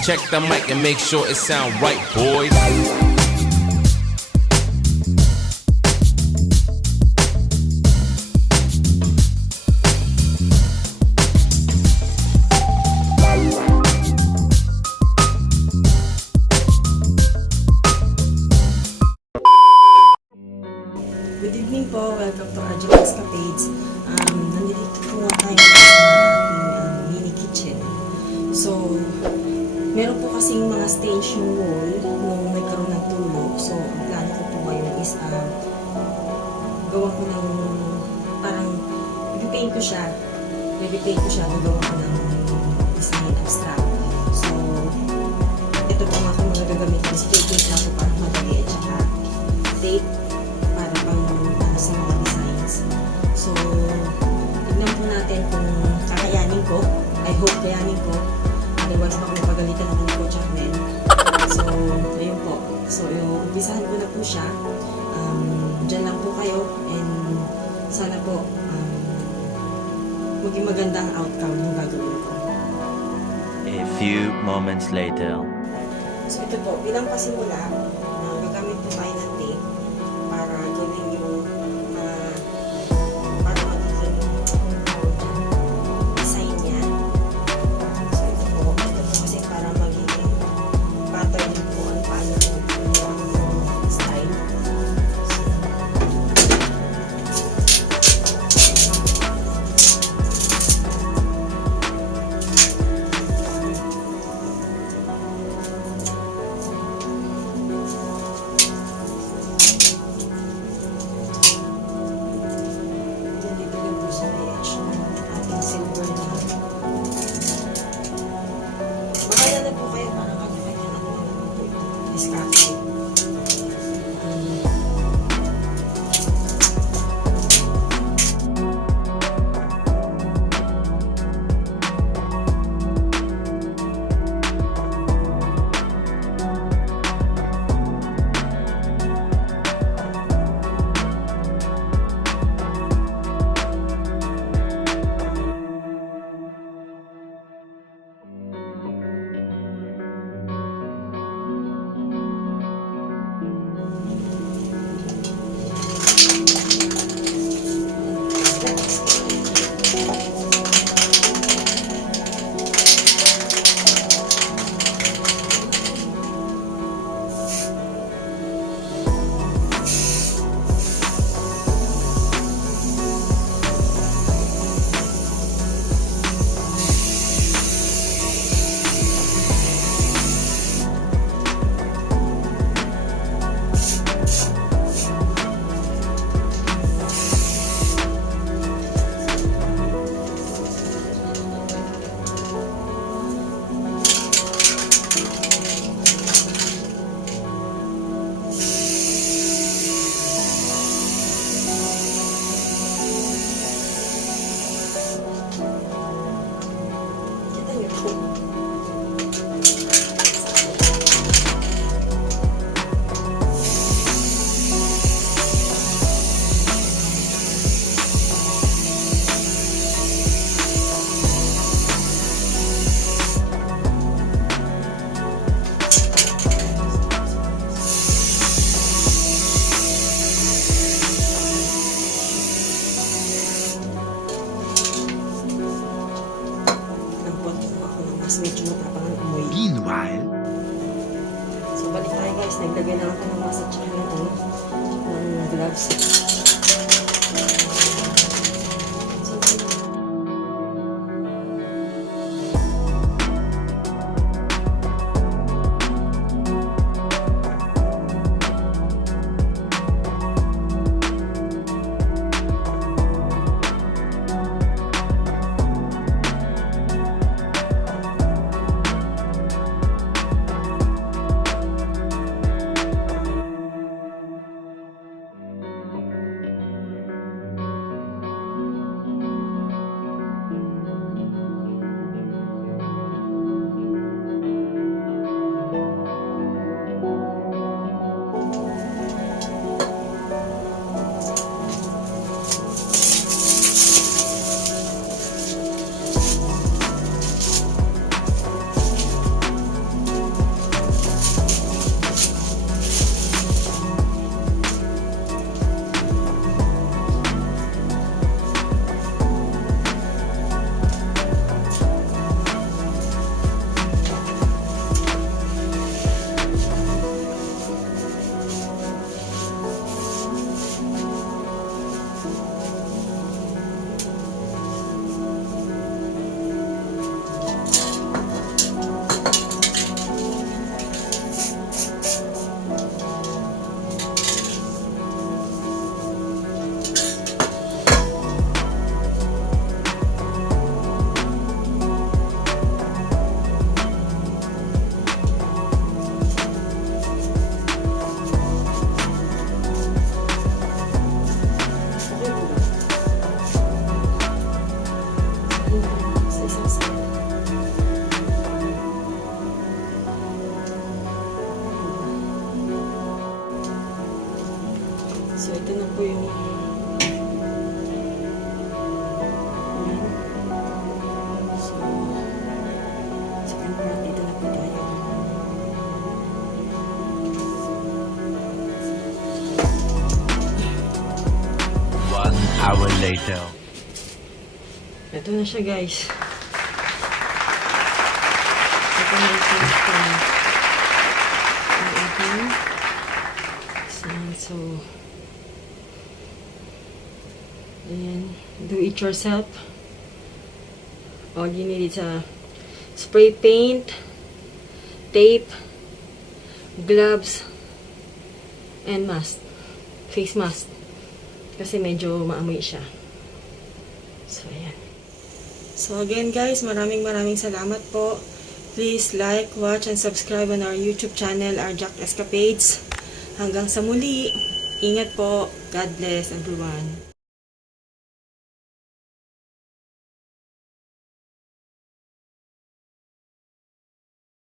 Check the mic and make sure it sound right, boys. Good evening po. Welcome to ArJac Escapades. Nandito po nga tayo sa ating mini kitchen. So, meron po kasing mga stains yung wall nung nagkaroon ng tulog. So, ang plano ko po ngayon is gawa ko ng parang i-paint ko siya. Gagawa ko ng design abstract. So, ito po nga kung mga gagamitin. Spray paint lang po para madali at saka tape para pang sa mga designs. So, tignan po natin kung kakayanin ko. I hope kayanin ko. Otherwise, baka mapagalitan ako ng coach Arnel. So, ayun po. So, umpisahan ko na po siya. Diyan lang po kayo and sana po maging maganda ang outcome ng gagawin ko. A few moments later. So, ito po. Bilang pasimula, gagamit po tayo ng tape para gawin yung para magiging design niya. So ito po kasi para magiging pattern po ang paano yung style. Scotch. Medyo matapang ang amoy. Meanwhile, so balik tayo guys, naglagay na ako ng mask at saka ng gloves. hour later. Ito na siya, guys. Ito na yung finish ko na. Ang aking sand. So, ayan. Do it yourself. All you need is a spray paint, tape, gloves, and mask. Face mask. Kasi medyo maamoy siya. So, ayan. So, again guys, maraming salamat po. Please like, watch, and subscribe on our YouTube channel, ArJac Escapades. Hanggang sa muli. Ingat po. God bless everyone.